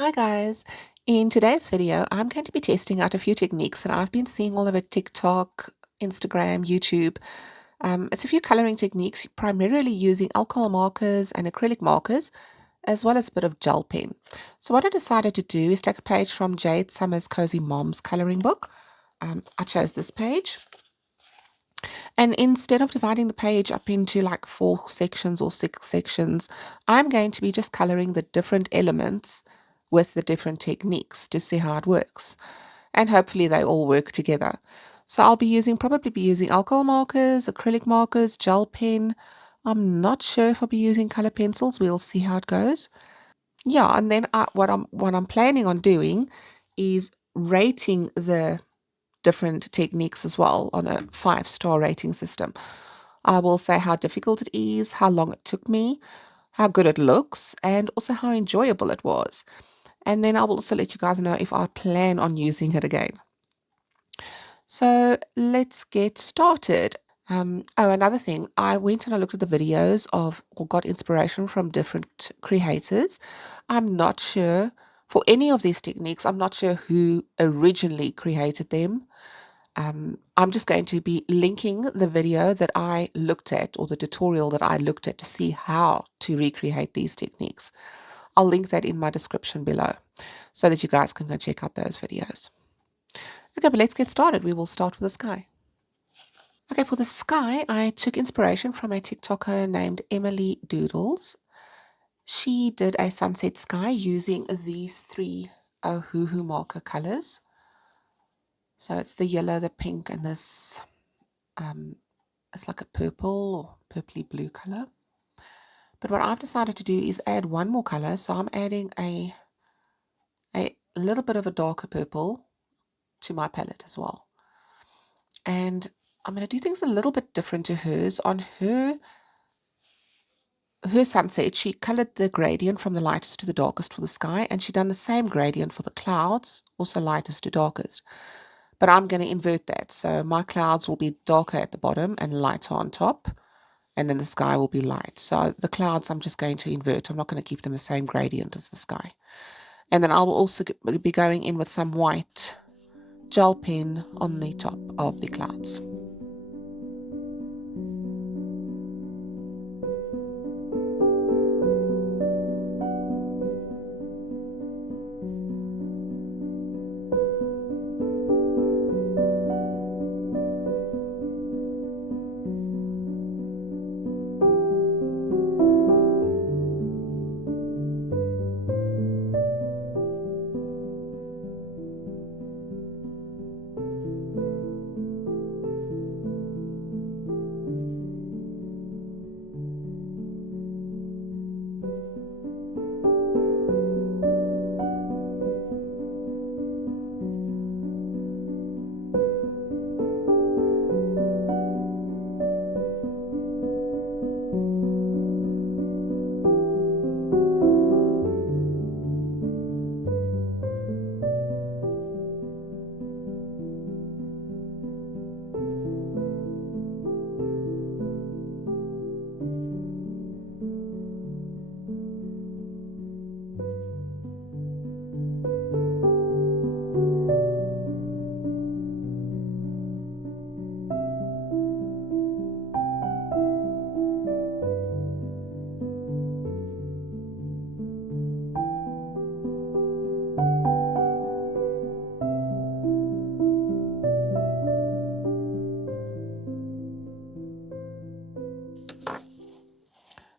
Hi guys. In today's video, I'm going to be testing out a few techniques that I've been seeing all over TikTok, Instagram, YouTube. It's a few coloring techniques, primarily using alcohol markers and acrylic markers, as well as a bit of gel pen. So what I decided to do is take a page from Jade Summer's Cozy Moms coloring book. I chose this page. And instead of dividing the page up into like 4 sections or 6 sections, I'm going to be just coloring the different elements with the different techniques to see how it works. And hopefully they all work together. So I'll probably be using alcohol markers, acrylic markers, gel pen. I'm not sure if I'll be using color pencils. We'll see how it goes. Yeah, and then what I'm planning on doing is rating the different techniques as well on a 5-star rating system. I will say how difficult it is, how long it took me, how good it looks, and also how enjoyable it was. And then I will also let you guys know if I plan on using it again. So let's get started. Another thing, I went and I looked at the videos of or got inspiration from different creators. I'm not sure for any of these techniques, I'm not sure who originally created them. I'm just going to be linking the video that I looked at or the tutorial that I looked at to see how to recreate these techniques. I'll link that in my description below so that you guys can go check out those videos. Okay, but let's get started. We will start with the sky. Okay, for the sky, I took inspiration from a TikToker named Emily Doodles. She did a sunset sky using these three Ohuhu marker colors. So it's the yellow, the pink, and this it's like a purple or purpley blue color. But what I've decided to do is add one more color. So I'm adding a little bit of a darker purple to my palette as well. And I'm going to do things a little bit different to hers. On her sunset, she colored the gradient from the lightest to the darkest for the sky, and she done the same gradient for the clouds, also lightest to darkest. But I'm going to invert that. So my clouds will be darker at the bottom and lighter on top, and then the sky will be light. So the clouds I'm just going to invert. I'm not going to keep them the same gradient as the sky. And then I will also be going in with some white gel pen on the top of the clouds.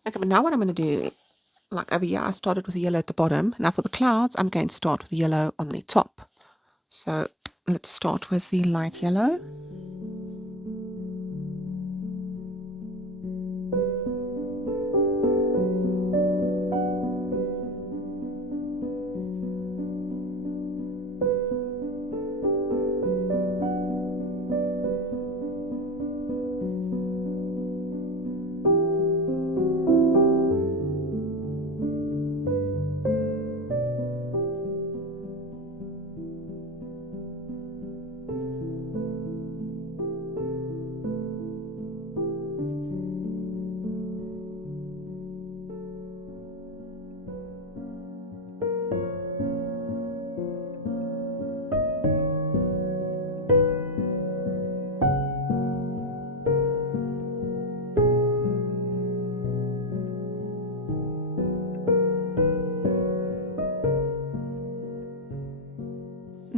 Okay, but now what I'm going to do, like over here, I started with the yellow at the bottom. Now for the clouds, I'm going to start with the yellow on the top. So let's start with the light yellow.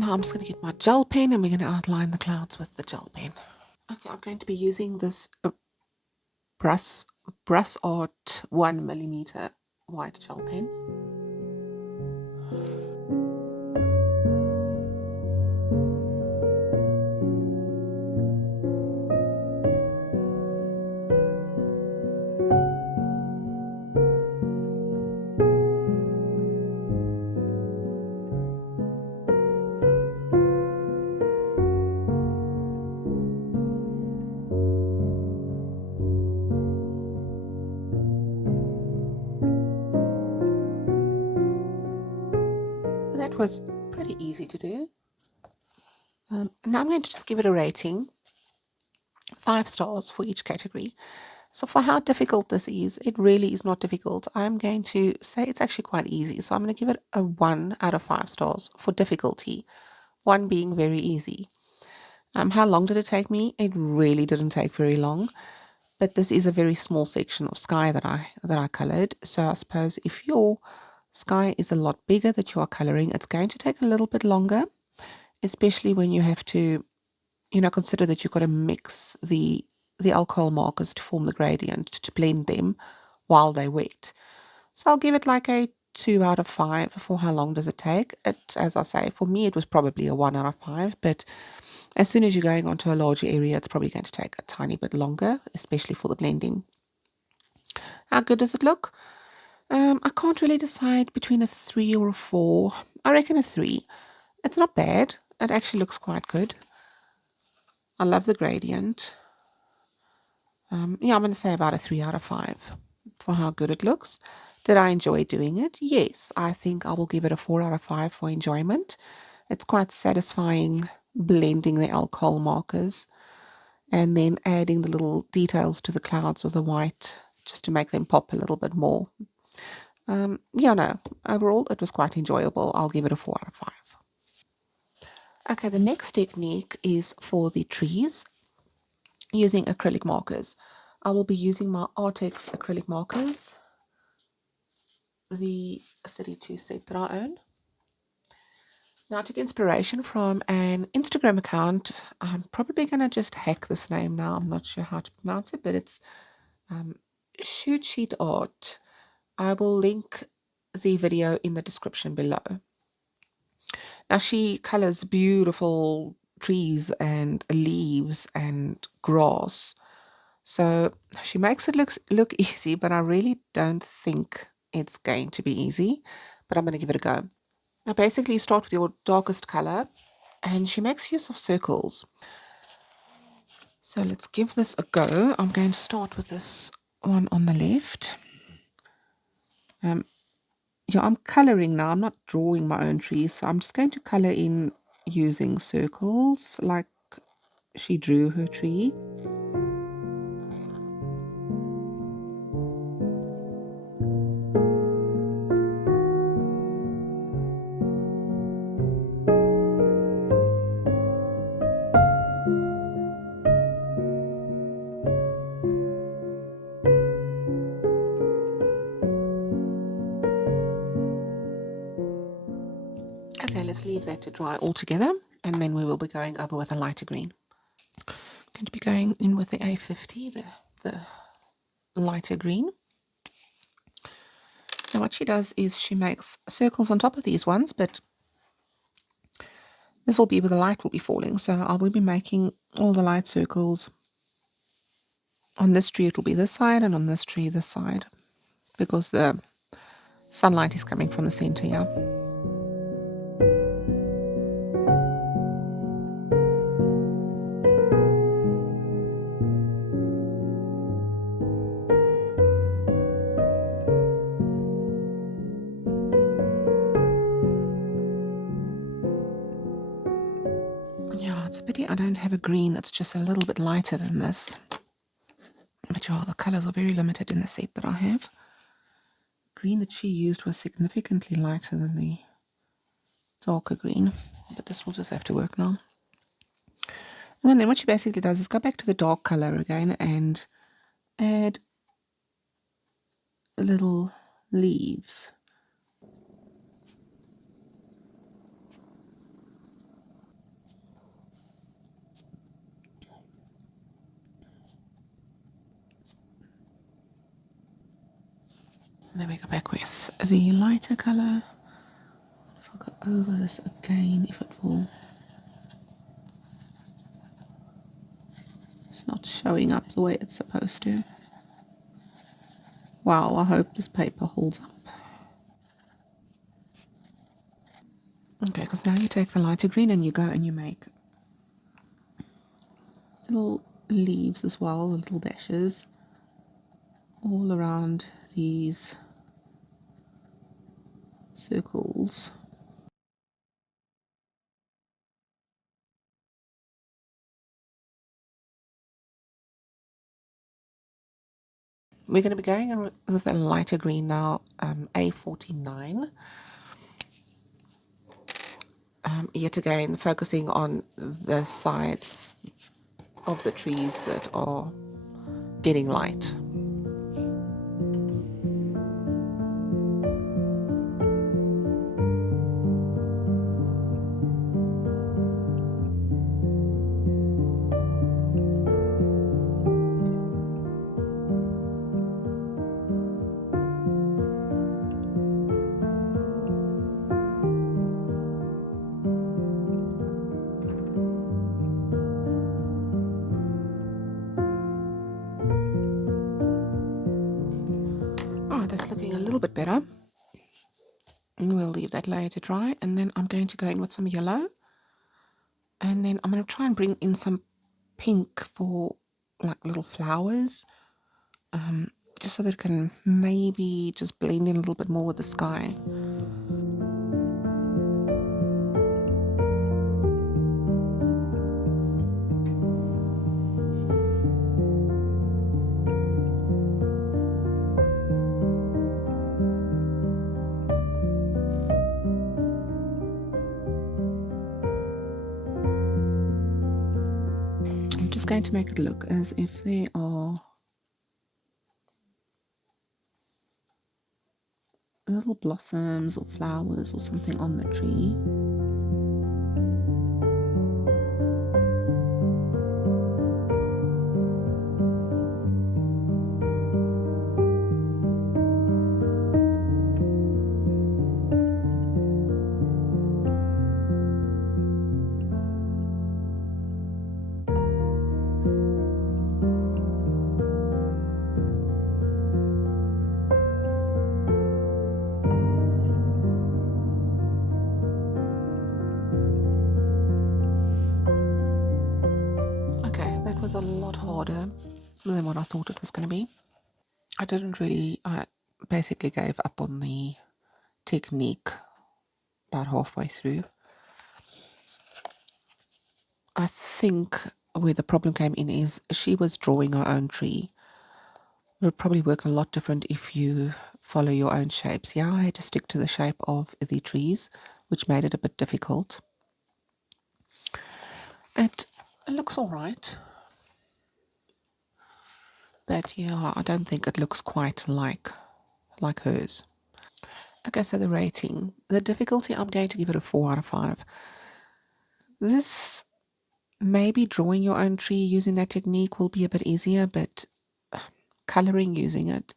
Now I'm just going to get my gel pen and we're going to outline the clouds with the gel pen. Okay, I'm going to be using this Brush, Brush Art 1mm white gel pen. That was pretty easy to do. Now I'm going to just give it a rating, 5 stars for each category. So for how difficult this is, it really is not difficult. I'm going to say it's actually quite easy. So I'm going to give it a 1 out of 5 stars for difficulty, 1 being very easy. How long did it take me? It really didn't take very long, but this is a very small section of sky that I colored. So I suppose if your sky is a lot bigger that you are coloring, it's going to take a little bit longer, especially when you have to, consider that you've got to mix the alcohol markers to form the gradient to blend them while they're wet. So I'll give it like a 2 out of 5 for how long does it take. As I say, for me it was probably a 1 out of 5, but as soon as you're going onto a larger area, it's probably going to take a tiny bit longer, especially for the blending. How good does it look? I can't really decide between a 3 or a 4. I reckon a 3. It's not bad. It actually looks quite good. I love the gradient. Yeah, I'm going to say about a 3 out of 5 for how good it looks. Did I enjoy doing it? Yes, I think I will give it a 4 out of 5 for enjoyment. It's quite satisfying blending the alcohol markers and then adding the little details to the clouds with the white just to make them pop a little bit more. Yeah, no, overall it was quite enjoyable. I'll give it a 4 out of 5. Okay, the next technique is for the trees using acrylic markers. I will be using my Artex acrylic markers, the 32 set that I own. Now I took inspiration from an Instagram account. I'm probably going to just hack this name now. I'm not sure how to pronounce it, but it's Shoot Sheet Art. I will link the video in the description below. Now she colors beautiful trees and leaves and grass. So she makes it look easy, but I really don't think it's going to be easy. But I'm going to give it a go. Now basically you start with your darkest color and she makes use of circles. So let's give this a go. I'm going to start with this one on the left. Yeah, I'm coloring now. I'm not drawing my own trees. So I'm just going to color in using circles like she drew her tree. Okay, let's leave that to dry altogether, and then we will be going over with a lighter green. I'm going to be going in with the A50, the lighter green. Now what she does is she makes circles on top of these ones, but this will be where the light will be falling. So I will be making all the light circles. On this tree it will be this side, and on this tree this side, because the sunlight is coming from the center here. Yeah, it's a pity I don't have a green that's just a little bit lighter than this. But yeah, the colors are very limited in the set that I have. Green that she used was significantly lighter than the darker green, but this will just have to work now. And then what she basically does is go back to the dark color again and add little leaves. And then we go back with the lighter colour. If I go over this again, if it will. It's not showing up the way it's supposed to. Wow, I hope this paper holds up. Okay, because now you take the lighter green and you go and you make little leaves as well, little dashes all around these circles. We're going to be going in with a lighter green now, A49. Yet again, focusing on the sides of the trees that are getting light. Alright, that's looking a little bit better. And we'll leave that layer to dry, and then I'm going to go in with some yellow, and then I'm going to try and bring in some pink for like little flowers, just so that it can maybe just blend in a little bit more with the sky. I'm just going to make it look as if there are little blossoms or flowers or something on the tree. Okay, that was a lot harder than what I thought it was going to be. I basically gave up on the technique about halfway through. I think where the problem came in is she was drawing her own tree. It would probably work a lot different if you follow your own shapes. Yeah, I had to stick to the shape of the trees, which made it a bit difficult. It looks all right, but yeah, I don't think it looks quite like hers. Okay, so the rating. The difficulty, I'm going to give it a 4 out of 5. This maybe drawing your own tree using that technique will be a bit easier, but coloring using it,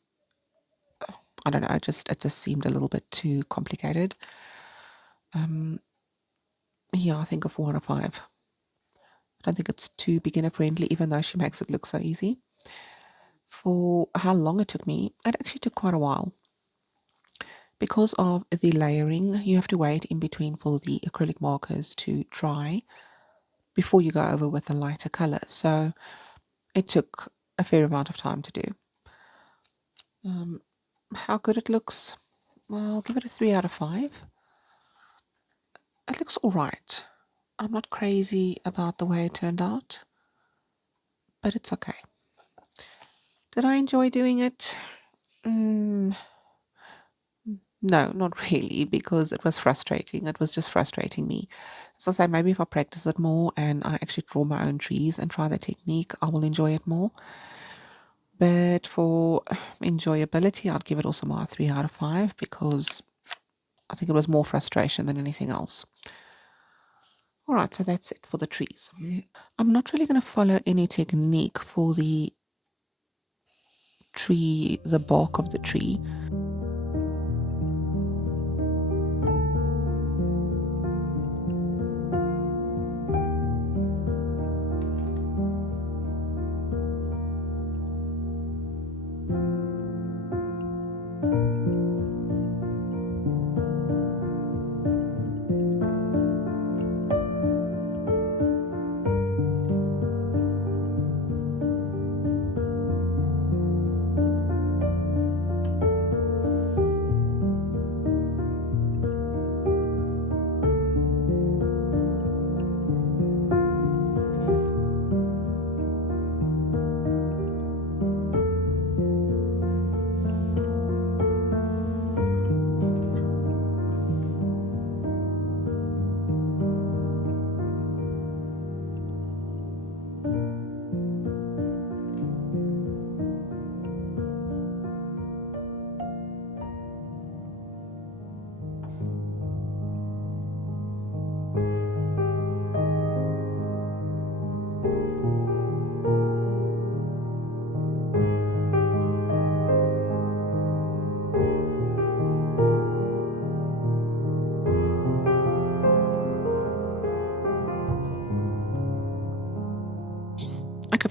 I don't know, it just seemed a little bit too complicated. Yeah, I think a 4 out of 5. I don't think it's too beginner friendly, even though she makes it look so easy. For how long it took me, it actually took quite a while. Because of the layering, you have to wait in between for the acrylic markers to dry before you go over with a lighter color. So it took a fair amount of time to do. How good it looks? Well, I'll give it a 3 out of 5. It looks all right. I'm not crazy about the way it turned out, but it's okay. Did I enjoy doing it? No, not really, because it was frustrating. It was just frustrating me. So I say maybe if I practice it more and I actually draw my own trees and try the technique, I will enjoy it more. But for enjoyability, I'd give it also my 3 out of 5 because I think it was more frustration than anything else. All right, so that's it for the trees. I'm not really going to follow any technique for the tree, the bark of the tree.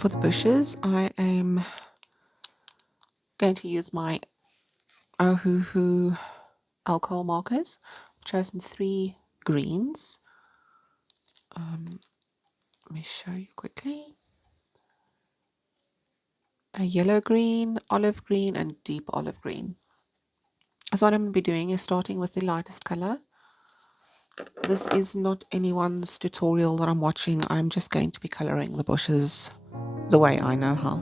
for the bushes, I am going to use my Ohuhu alcohol markers. I've chosen 3 greens. Let me show you quickly. A yellow green, olive green, and deep olive green. So what I'm going to be doing is starting with the lightest color. This is not anyone's tutorial that I'm watching. I'm just going to be coloring the bushes the way I know how.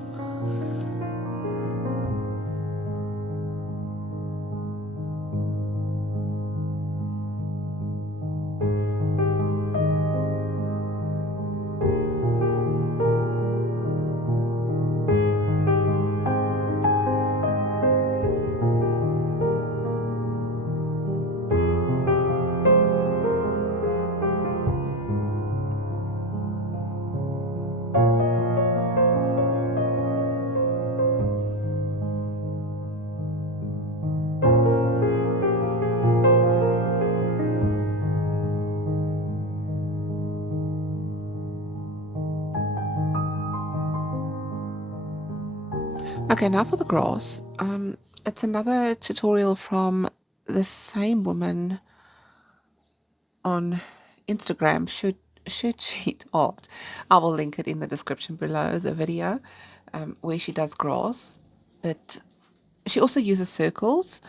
Okay, now for the grass. It's another tutorial from the same woman on Instagram, should sheet art. I will link it in the description below the video, where she does grass, but she also uses circles.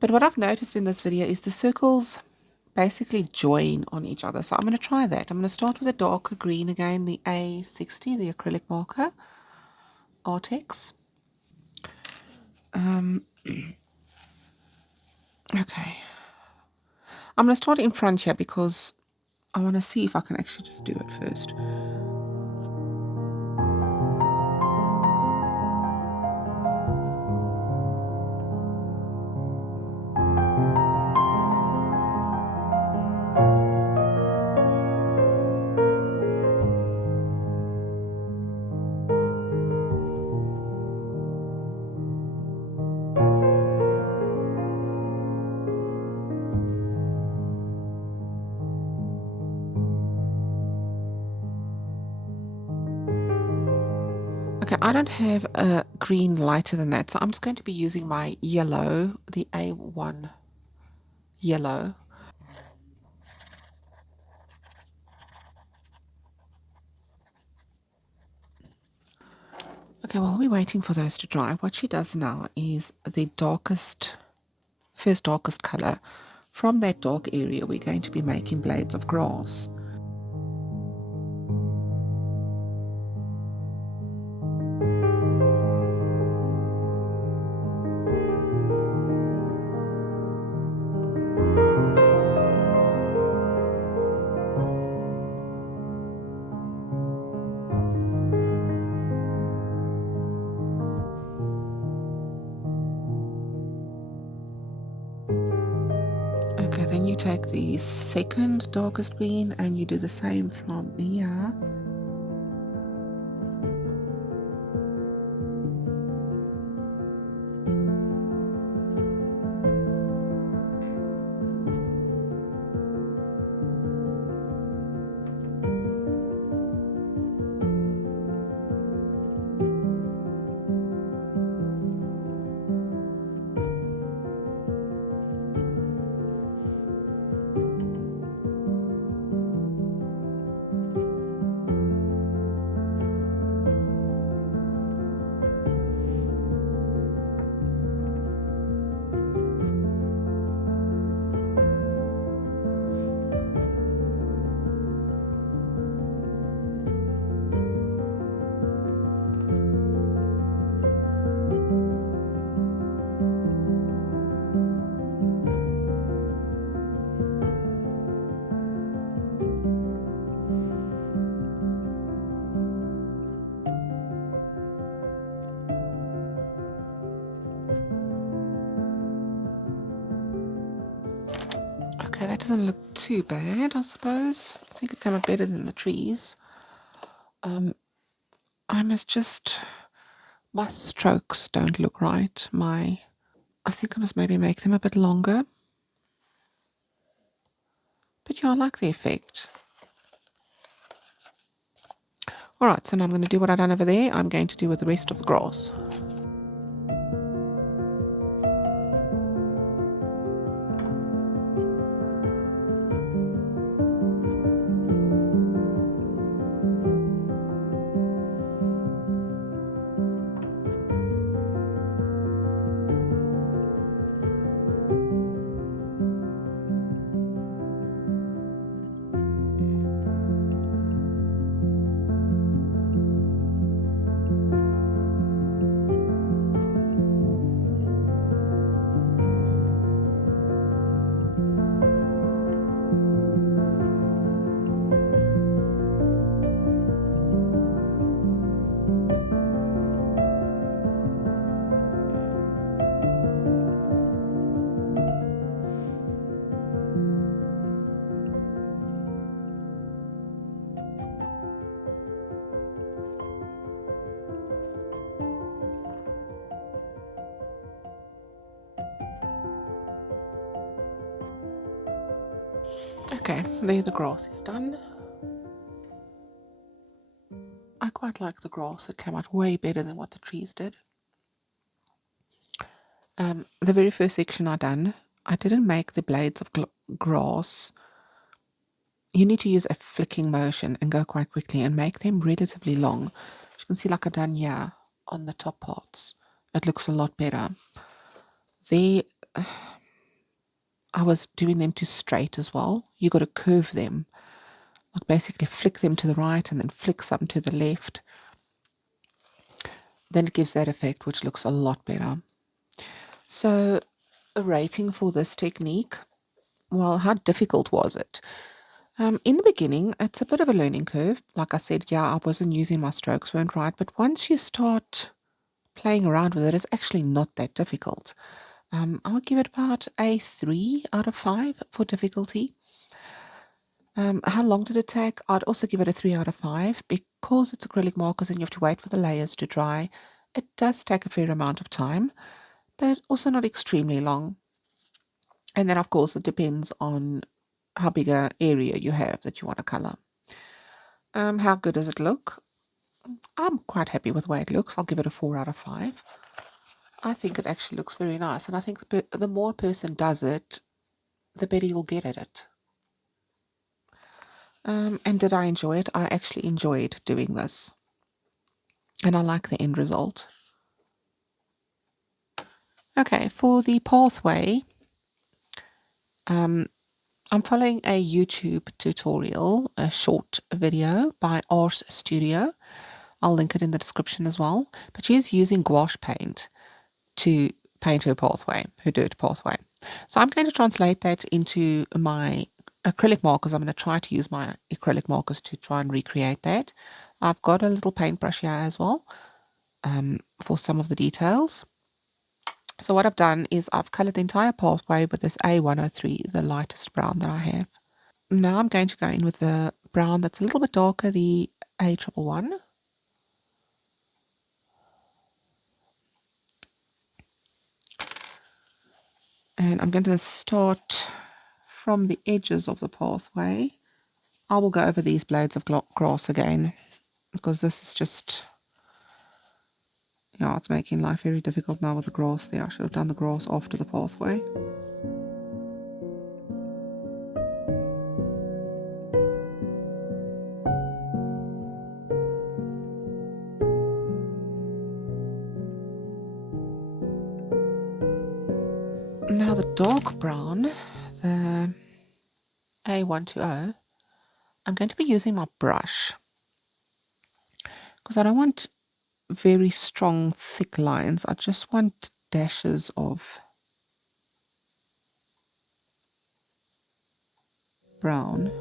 But what I've noticed in this video is the circles basically join on each other. So I'm going to try that. I'm going to start with a darker green again, the A60, the acrylic marker, Artex. Okay. I'm going to start in front here because I want to see if I can actually just do it first. Okay, I don't have a green lighter than that, so I'm just going to be using my yellow, the A1 yellow. Okay, while we're waiting for those to dry, what she does now is the first darkest color. From that dark area, we're going to be making blades of grass. Okay, then you take the second darkest green and you do the same from here. Okay, that doesn't look too bad, I suppose. I think it came out better than the trees. I must just... my strokes don't look right. I think I must maybe make them a bit longer. But yeah, I like the effect. Alright, so now I'm going to do what I've done over there. I'm going to do with the rest of the grass. Okay, there the grass is done. I quite like the grass. It came out way better than what the trees did. The very first section I didn't make the blades of grass. You need to use a flicking motion and go quite quickly and make them relatively long. As you can see, like I've done here on the top parts, it looks a lot better. There, I was doing them too straight as well. You got to curve them, like basically flick them to the right and then flick some to the left. Then it gives that effect, which looks a lot better. So, a rating for this technique. Well, how difficult was it? In the beginning, it's a bit of a learning curve. Like I said, yeah, I wasn't using my strokes weren't right, but once you start playing around with it, it's actually not that difficult. I would give it about a 3 out of 5 for difficulty. How long did it take? I'd also give it a 3 out of 5 because it's acrylic markers and you have to wait for the layers to dry. It does take a fair amount of time, but also not extremely long. And then, of course, it depends on how big an area you have that you want to color. How good does it look? I'm quite happy with the way it looks. I'll give it a 4 out of 5. I think it actually looks very nice, and I think the more a person does it, the better you'll get at it. And did I enjoy it? I actually enjoyed doing this, and I like the end result. Okay, for the pathway, I'm following a YouTube tutorial, a short video by Ars Studio. I'll link it in the description as well. But she's using gouache paint to paint her pathway, her dirt pathway. So I'm going to translate that into my acrylic markers. I'm going to try to use my acrylic markers to try and recreate that. I've got a little paintbrush here as well for some of the details. So what I've done is I've colored the entire pathway with this A103, the lightest brown that I have. Now I'm going to go in with the brown that's a little bit darker, the A111. And I'm going to start from the edges of the pathway. I will go over these blades of grass again because this is just, yeah, it's making life very difficult now with the grass there. I should have done the grass after the pathway. Now the dark brown, the A120, I'm going to be using my brush because I don't want very strong, thick lines. I just want dashes of brown.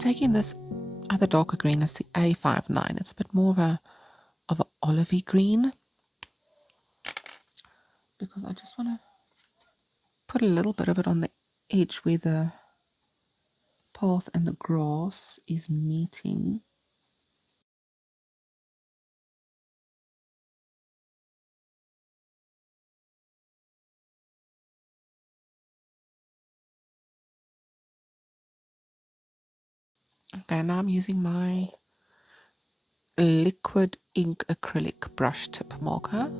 taking this other darker green, it's the A59. It's a bit more of an olivey green, because I just want to put a little bit of it on the edge where the path and the grass is meeting. Okay, now I'm using my liquid ink acrylic brush tip marker.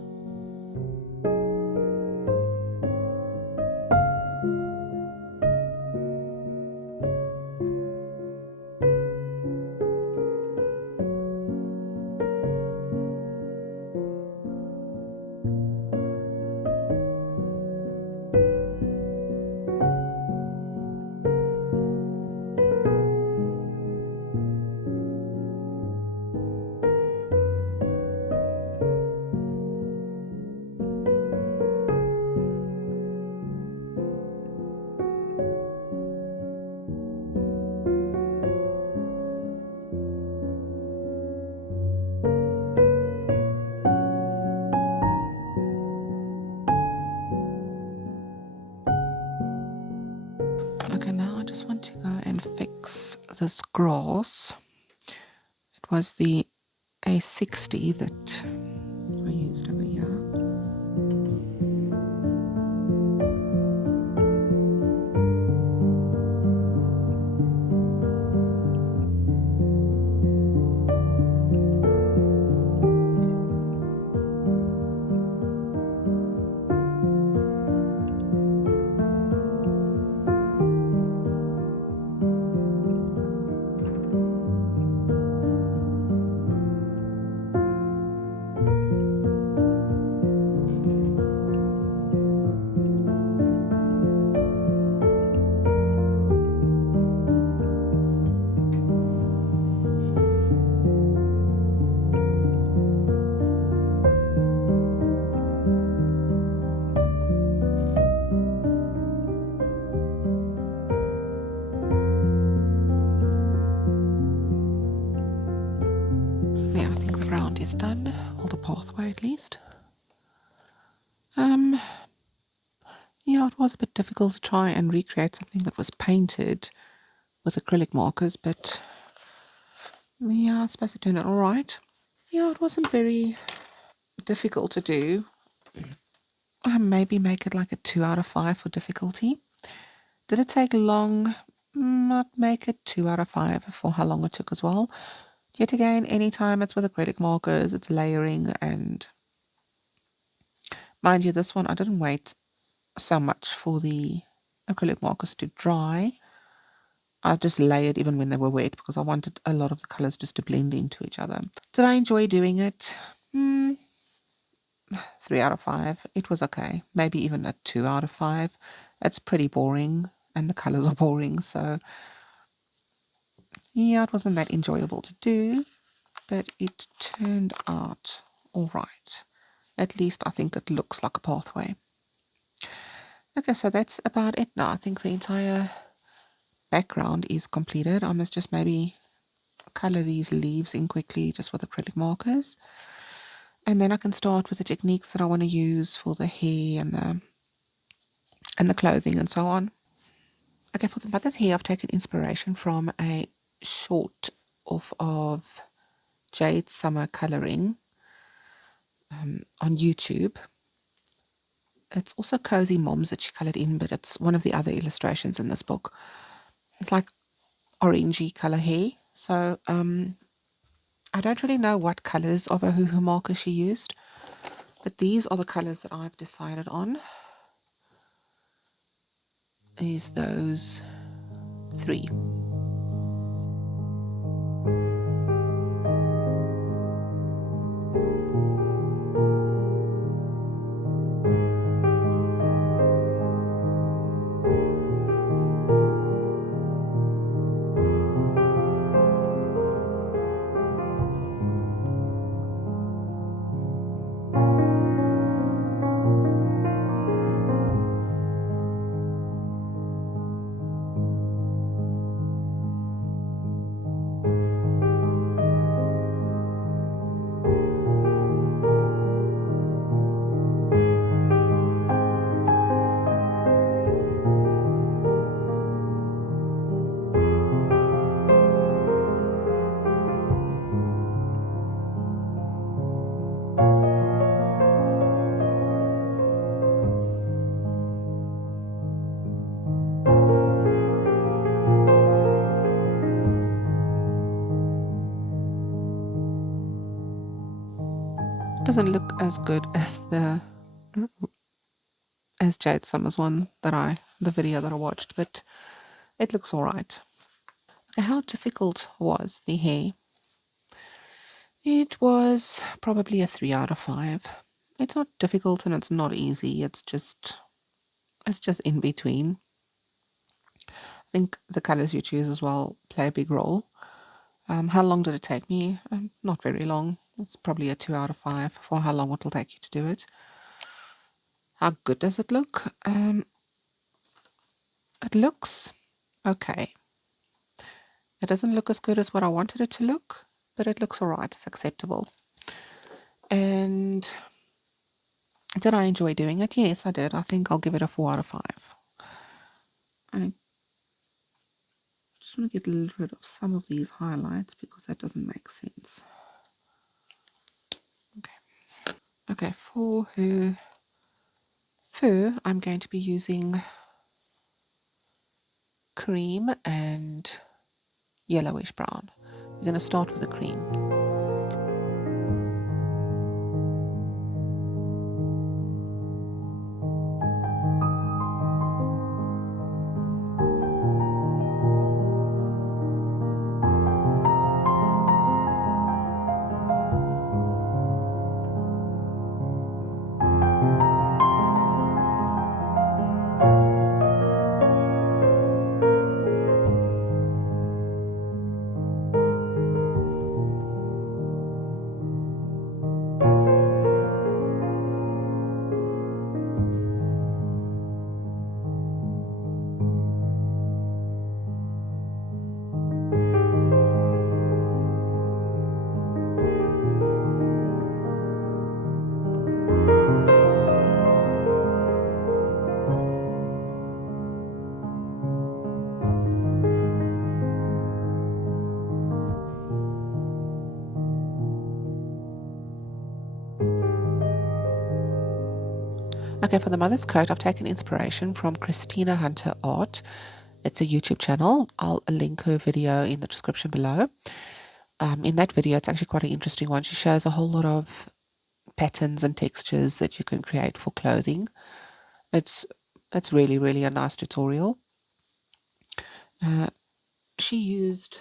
Okay, now I just want to go and fix this grass. It was the A60 that I used over here. Yeah, I think the round is done, or the pathway at least. Yeah, it was a bit difficult to try and recreate something that was painted with acrylic markers, but yeah, I suppose it turned out all right. Yeah, it wasn't very difficult to do. Maybe make it like a 2 out of 5 for difficulty. Did it take long? I'd make it 2 out of 5 for how long it took as well. Yet again, anytime it's with acrylic markers, it's layering, and mind you, this one I didn't wait so much for the acrylic markers to dry. I just layered even when they were wet because I wanted a lot of the colors just to blend into each other. Did I enjoy doing it? 3 out of 5. It was okay. Maybe even a 2 out of 5. It's pretty boring and the colors are boring, so yeah, it wasn't that enjoyable to do, but it turned out all right. At least I think it looks like a pathway. Okay, so that's about it now. I think the entire background is completed. I must just maybe color these leaves in quickly just with acrylic markers. And then I can start with the techniques that I want to use for the hair and the clothing and so on. Okay, for the mother's hair, I've taken inspiration from a short of Jade Summer coloring on YouTube. It's also Cozy Moms that she colored in, but it's one of the other illustrations in this book. It's like orangey color hair. So I don't really know what colors of a hoo-hoo marker she used, but these are the colors that I've decided on. Is those 3. doesn't look as good as Jade Summer's one the video that I watched, but it looks all right. Okay, how difficult was the hair? It was probably a 3 out of 5. It's not difficult and it's not easy. It's just in between. I think the colors you choose as well play a big role. How long did it take me? Not very long. It's probably a 2 out of 5 for how long it'll take you to do it. How good does it look? It looks okay. It doesn't look as good as what I wanted it to look, but it looks alright. It's acceptable. And did I enjoy doing it? Yes, I did. I think I'll give it a 4 out of 5. I just want to get rid of some of these highlights because that doesn't make sense. Okay, for her fur, I'm going to be using cream and yellowish brown. We're going to start with the cream. Okay, for the mother's coat, I've taken inspiration from Christina Hunter Art. It's a YouTube channel. I'll link her video in the description below. In that video, it's actually quite an interesting one. She shows a whole lot of patterns and textures that you can create for clothing. It's really, really a nice tutorial. She used,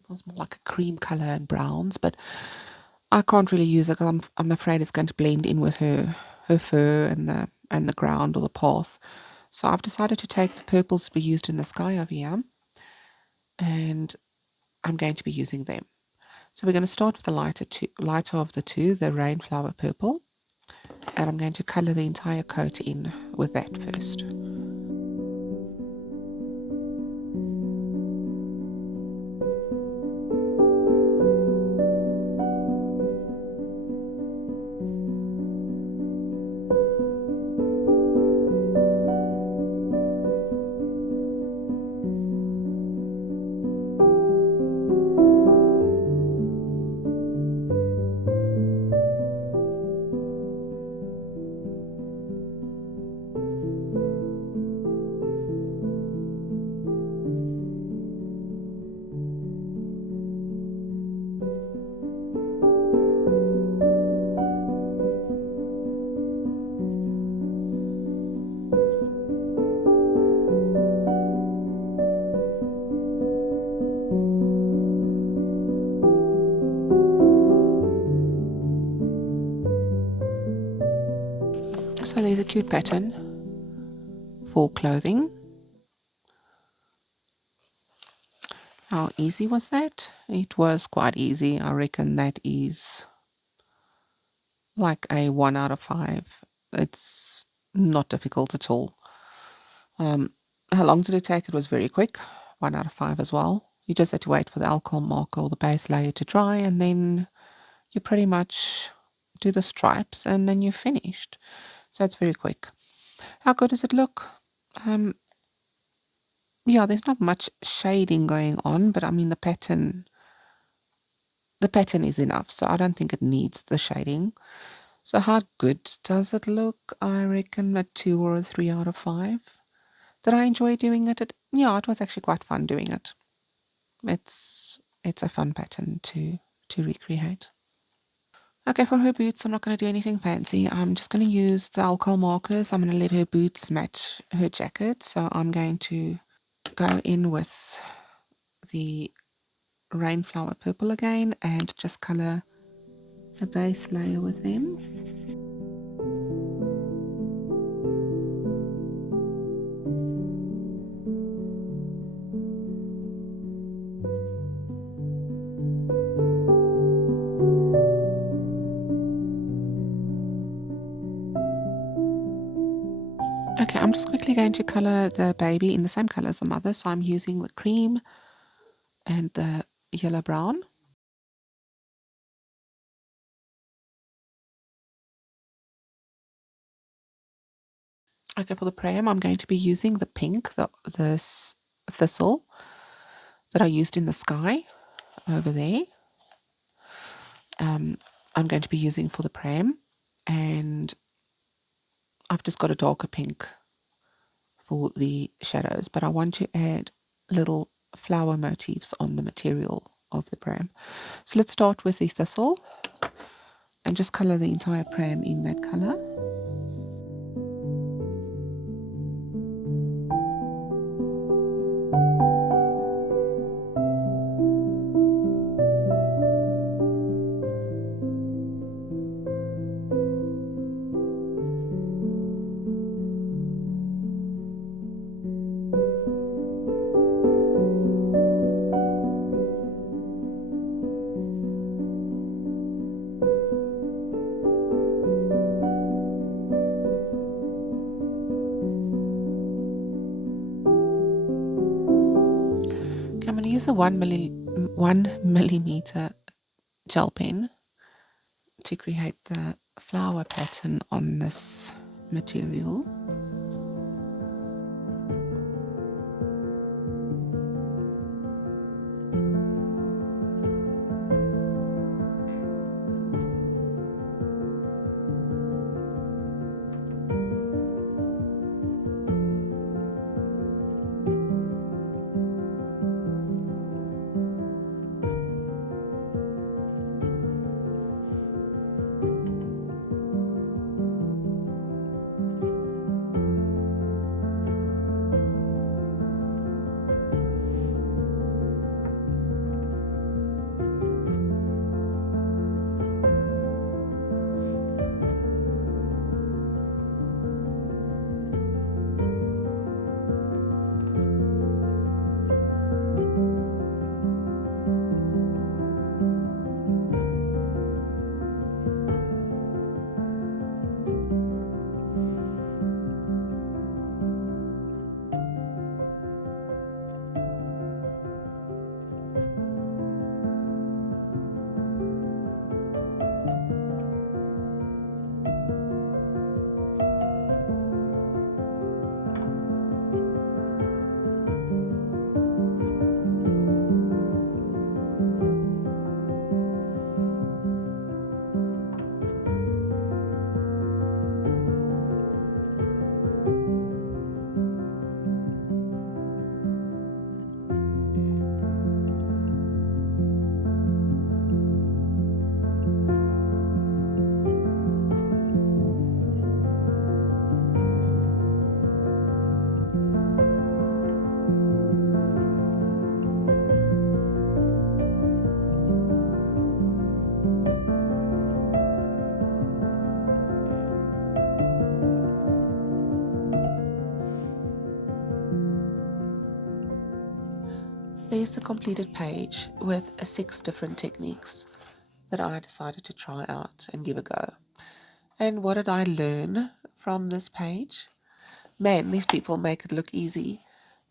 it was more like a cream color and browns, but I can't really use it because I'm afraid it's going to blend in with her fur and the ground or the path. So I've decided to take the purples we used in the sky over here, and I'm going to be using them. So we're going to start with the lighter of the two, the rainflower purple, and I'm going to color the entire coat in with that first. So there's a cute pattern for clothing. How easy was that? It was quite easy. I reckon that is like a 1 out of 5. It's not difficult at all. How long did it take? It was very quick. 1 out of 5 as well. You just had to wait for the alcohol marker or the base layer to dry, and then you pretty much do the stripes and then you're finished. So it's very quick. How good does it look? Yeah, there's not much shading going on, but I mean the pattern is enough, so I don't think it needs the shading. So how good does it look? I reckon a 2 or a 3 out of 5. Did I enjoy doing it? Yeah, it was actually quite fun doing it. It's a fun pattern to recreate. Okay, for her boots, I'm not going to do anything fancy. I'm just going to use the alcohol markers. I'm going to let her boots match her jacket. So I'm going to go in with the Rainflower Purple again and just color a base layer with them. Okay, I'm just quickly going to color the baby in the same color as the mother. So I'm using the cream and the yellow brown. Okay, for the pram, I'm going to be using the pink, this thistle that I used in the sky over there. I'm going to be using for the pram, and I've just got a darker pink for the shadows, but I want to add little flower motifs on the material of the pram. So let's start with the thistle and just color the entire pram in that color. Okay, I'm going to use a 1 millimeter gel pen to create the flower pattern on this material. There's the completed page with 6 different techniques that I decided to try out and give a go. And what did I learn from this page? Man, these people make it look easy.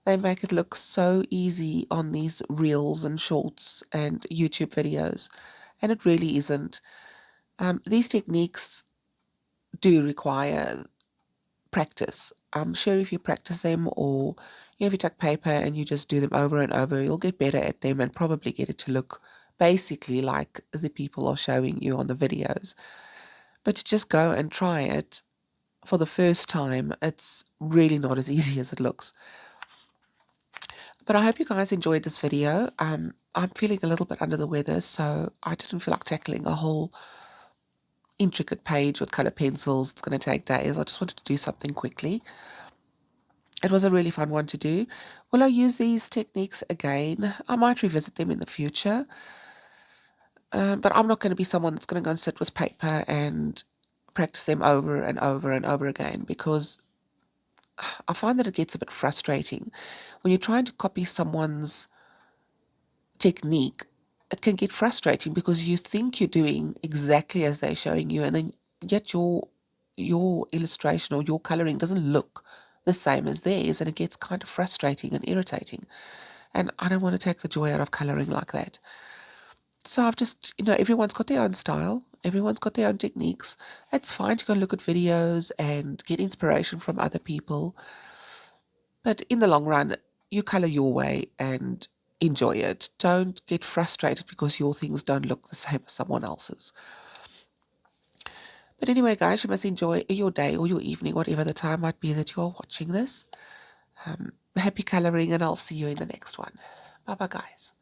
They make it look so easy on these reels and shorts and YouTube videos, and it really isn't. These techniques do require practice. I'm sure if you practice them, or if you take paper and you just do them over and over, you'll get better at them and probably get it to look basically like the people are showing you on the videos. But to just go and try it for the first time, it's really not as easy as it looks. But I hope you guys enjoyed this video. I'm feeling a little bit under the weather, so I didn't feel like tackling a whole intricate page with color pencils. It's going to take days. I just wanted to do something quickly. It was a really fun one to do. Will I use these techniques again? I might revisit them in the future, but I'm not going to be someone that's going to go and sit with paper and practice them over and over and over again, because I find that it gets a bit frustrating. When you're trying to copy someone's technique, it can get frustrating because you think you're doing exactly as they're showing you, and then yet your illustration or your coloring doesn't look the same as theirs, and it gets kind of frustrating and irritating. And I don't want to take the joy out of coloring like that. So I've just, everyone's got their own style. Everyone's got their own techniques. It's fine to go look at videos and get inspiration from other people. But in the long run, you color your way and enjoy it. Don't get frustrated because your things don't look the same as someone else's. But anyway, guys, you must enjoy your day or your evening, whatever the time might be that you're watching this. Happy coloring, and I'll see you in the next one. Bye-bye, guys.